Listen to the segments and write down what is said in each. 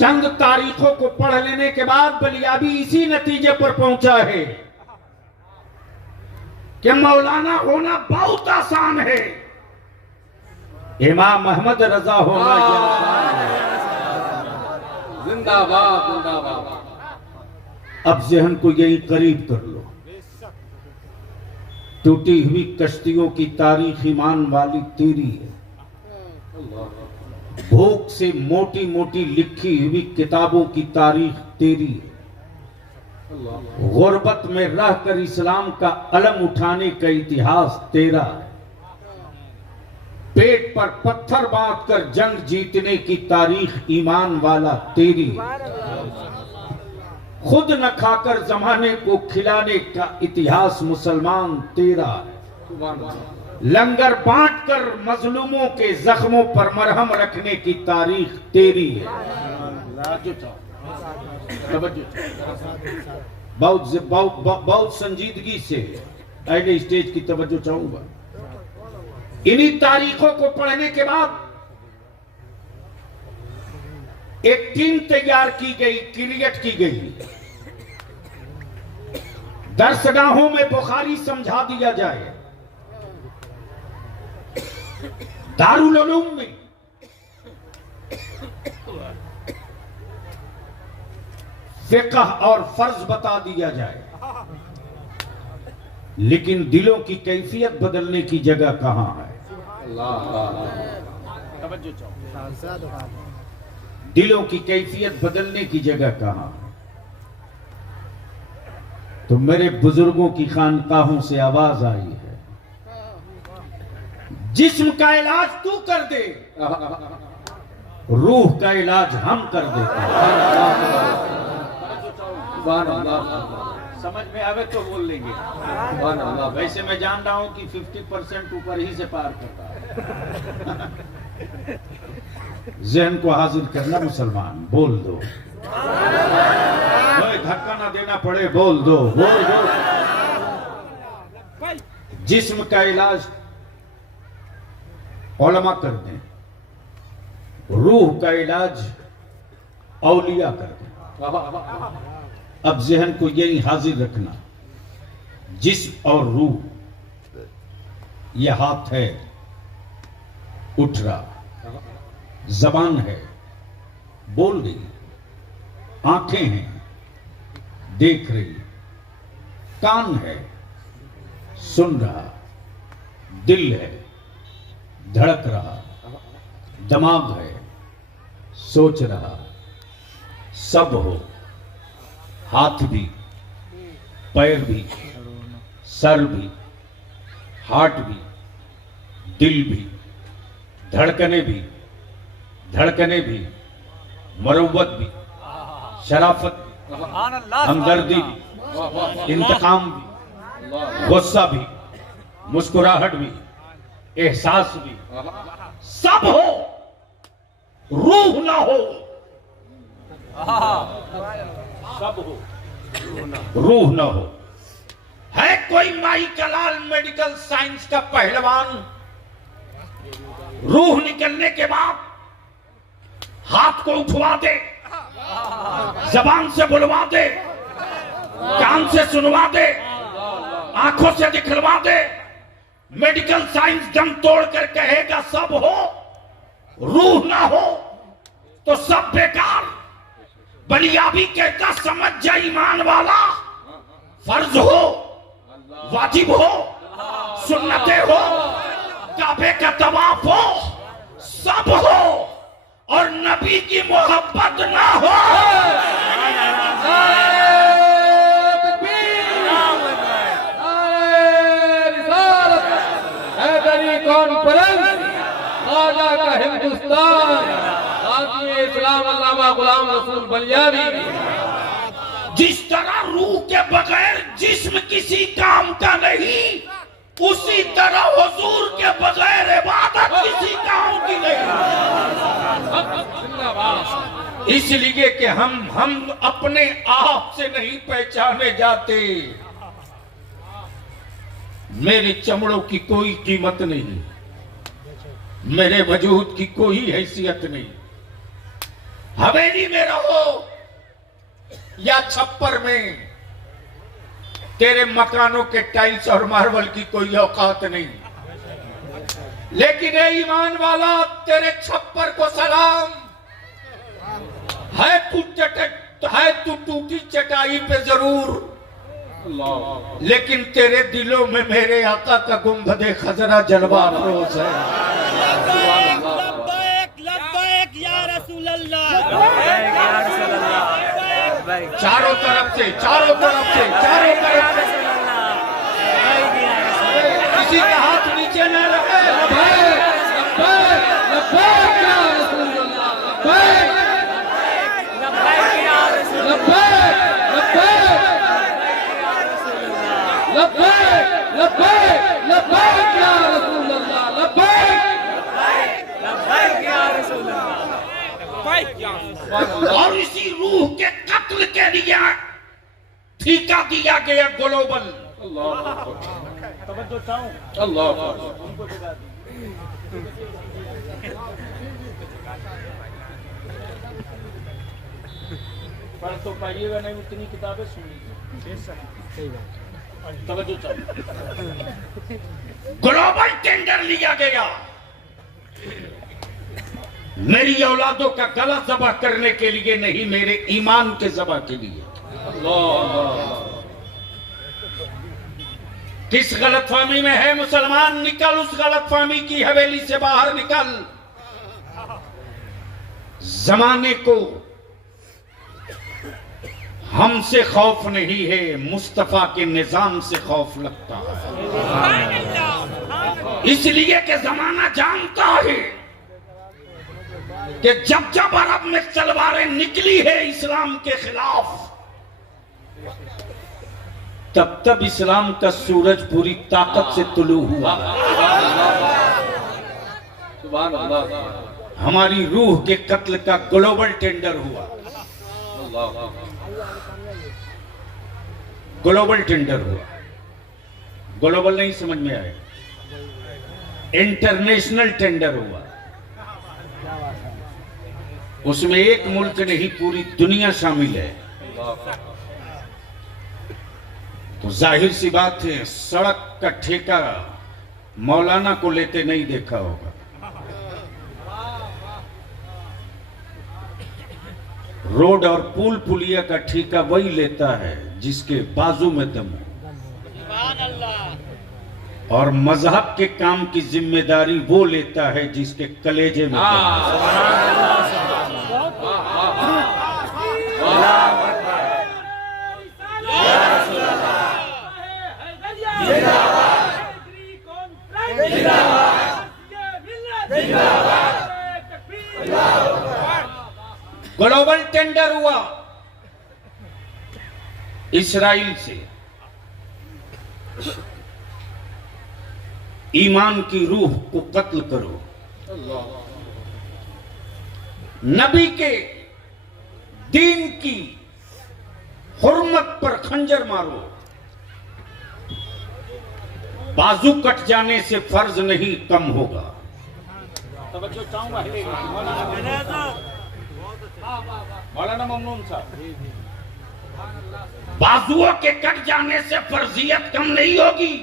चंद तारीखों को पढ़ लेने के बाद बलियाबी इसी नतीजे पर पहुंचा है कि मौलाना होना बहुत आसान है, इमाम अहमद रजा होना ये आसान है। जिंदाबाद जिंदाबाद। अब जहन को यही करीब कर लो। टूटी हुई कश्तियों की तारीख ईमान वाली तेरी है, भूख से मोटी मोटी लिखी हुई किताबों की तारीख तेरी है, गुर्बत में रहकर इस्लाम का अलम उठाने का इतिहास तेरा है, पेट पर पत्थर बांधकर जंग जीतने की तारीख ईमान वाला तेरी है, खुद न खाकर जमाने को खिलाने का इतिहास मुसलमान तेरा है, लंगर बांटकर मजलूमों के जख्मों पर मरहम रखने की तारीख तेरी है। बहुत संजीदगी से अगले स्टेज की तवज्जो चाहूंगा। इन्हीं तारीखों को पढ़ने के बाद एक टीम तैयार की गई, क्रिएट की गई, दरसगाहों में बुखारी समझा दिया जाए, दारुल उलूम में फिक़ह और फर्ज बता दिया जाए, लेकिन दिलों की कैफियत बदलने की जगह कहां है? दिलों की कैफियत बदलने की जगह कहां है? तो मेरे बुजुर्गों की खानकाहों से आवाज आई है, जिस्म का इलाज तू कर दे, रूह का इलाज हम कर देते हैं। समझ में आवे तो बोल लेंगे। वैसे मैं जान रहा हूं कि 50% ऊपर ही से पार करता है। जहन को हाजिर करना मुसलमान, बोल दो, कोई धक्का ना देना पड़े, बोल दो, बोल दो। जिस्म का इलाज उलमा कर दें, रूह का इलाज औलिया कर दें। अब जहन को यही हाजिर रखना, जिस्म और रूह, यह हाथ है उठ रहा, जबान है बोल रही, आंखें हैं देख रही, कान है सुन रहा, दिल है धड़क रहा, दिमाग है सोच रहा। सब हो, हाथ भी, पैर भी, सर भी, हार्ट भी, दिल भी, धड़कने भी, मरवत भी, शराफत भी, हमदर्दी भी, इंतकाम भी, गुस्सा भी, मुस्कुराहट भी, एहसास भी, सब हो, रूह ना हो। सब हो, रूह ना हो। है कोई माई का लाल मेडिकल साइंस का पहलवान, रूह निकलने के बाद हाथ को उठवा दे, जबान से बुलवा दे, कान से सुनवा दे, आंखों से दिखलवा दे, मेडिकल साइंस दम तोड़कर कहेगा सब हो, रूह ना हो तो सब बेकार। बलियाबी कहता समझ जा ईमान वाला, फर्ज हो, वाजिब हो, सुन्नतें हो, काबे का तवाफ हो, सब हो, और नबी की मोहब्बत ना हो। कॉन्फ्रेंस खाजा का हिंदुस्तान, इस्लाम अल्लामा गुलाम रसूल बलियाबी। जिस तरह रूह के बगैर जिस्म किसी काम का नहीं, उसी तरह हुजूर के बगैर इबादत किसी काम की नहीं। इसलिए कि हम अपने आप से नहीं पहचाने जाते। मेरे चमड़ों की कोई कीमत नहीं, मेरे वजूद की कोई हैसियत नहीं, हवेली में रहो या छप्पर में, तेरे मकानों के टाइल्स और मार्बल की कोई औकात नहीं। लेकिन ए ईमान वाला, तेरे छप्पर को सलाम है। तू टूटी चटाई पे जरूर, लेकिन तेरे दिलों में मेरे आका का गुंबदे खजरा जलवा अफरोज है। लब्बैक या रसूल अल्लाह। चारों तरफ से किसी का हाथ नीचे न रहे। और इसी रूह के कत्ल के लिए ठेका दिया गया ग्लोबल। पढ़ तो पाइएगा नहीं, उतनी किताबें सुन लीजिए। ग्लोबल टेंडर लिया गया मेरी औलादों का गला ज़बह करने के लिए नहीं, मेरे ईमान के ज़बह के लिए। किस गलतफहमी में है मुसलमान? निकल उस गलतफहमी की हवेली से बाहर निकल। जमाने को हमसे खौफ नहीं है, मुस्तफा के निजाम से खौफ लगता है। इसलिए कि जमाना जानता है कि जब जब अरब में तलवारें निकली है इस्लाम के खिलाफ, तब तब इस्लाम का सूरज पूरी ताकत से तुलू हुआ। हमारी रूह के कत्ल का ग्लोबल टेंडर हुआ। ग्लोबल टेंडर हुआ। ग्लोबल नहीं समझ में आए, इंटरनेशनल टेंडर हुआ। उसमें एक मुल्क नहीं, पूरी दुनिया शामिल है। तो जाहिर सी बात है, सड़क का ठेका मौलाना को लेते नहीं देखा होगा। रोड और पुल पुलिया का ठेका वही लेता है जिसके बाजू में दम हो, और मजहब के काम की जिम्मेदारी वो लेता है जिसके कलेजे में दम हो। ग्लोबल टेंडर हुआ इस्राइल से। ईमान की रूह को कत्ल करो, नबी के दीन की हुर्मत पर खंजर मारो। बाजू कट जाने से फर्ज नहीं कम होगा। मौलाना ममनून साहब, बाजुओं के कट जाने से फर्जियत कम नहीं होगी।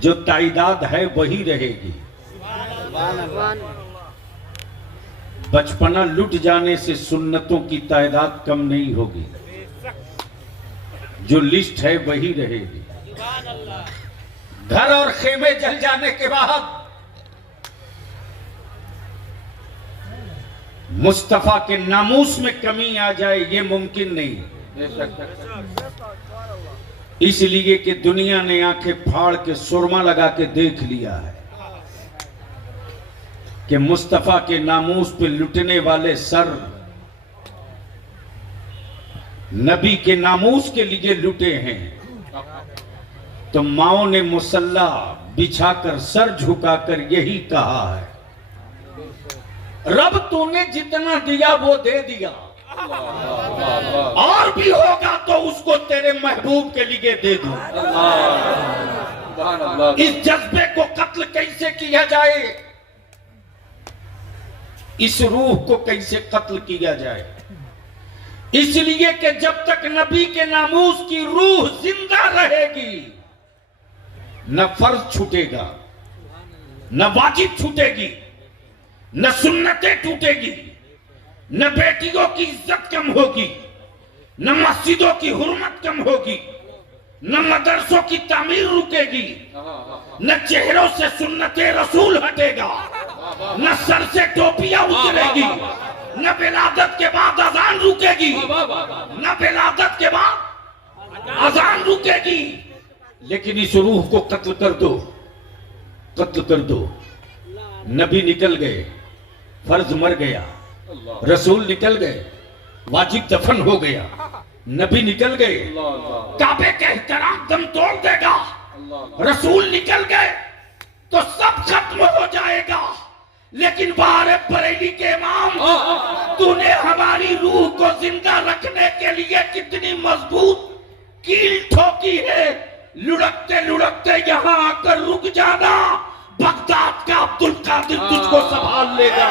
जो ताइदाद है वही रहेगी। बचपना लुट जाने से सुन्नतों की ताइदाद कम नहीं होगी। जो लिस्ट है वही रहेगी। घर और खेमे जल जाने के बाद मुस्तफा के नामूस में कमी आ जाए, ये मुमकिन नहीं। इसलिए कि दुनिया ने आंखें फाड़ के सुरमा लगा के देख लिया है कि मुस्तफा के नामूस पे लुटने वाले सर नबी के नामूस के लिए लुटे हैं। तो माओ ने मुसल्ला बिछाकर सर झुकाकर यही कहा है, रब तूने जितना दिया वो दे दिया, और भी होगा तो उसको तेरे महबूब के लिए दे दो। इस जज्बे को कत्ल कैसे किया जाए? इस रूह को कैसे कत्ल किया जाए। इसलिए कि जब तक नबी के नामूस की रूह जिंदा रहेगी न फर्ज छूटेगा, न वाजिब छूटेगी, न सुन्नतें टूटेगी, न बेटियों की इज्जत कम होगी, न मस्जिदों की हुर्मत कम होगी, न मदरसों की तामीर रुकेगी, न चेहरों से सुन्नते रसूल हटेगा, न सर से टोपियां उतरेगी, न विलादत के बाद अजान रुकेगी, न विलादत के बाद अजान रुकेगी। लेकिन इस रूह को कत्ल कर दो, कत्ल कर दो। नबी निकल गए, फर्ज मर गया, रसूल निकल गए, वाजिब दफन हो गया, नबी निकल गए, काबे के एहतराम दम तोड़ देगा, रसूल निकल गए तो सब खत्म हो जाएगा। लेकिन बाहर बरेली के इमाम, तूने हमारी रूह को जिंदा रखने के लिए कितनी मजबूत कील ठोकी है। लुढ़कते लुढ़कते यहाँ आकर रुक जाना, बगदाद का अब्दुल कादिर तुझको संभाल लेगा।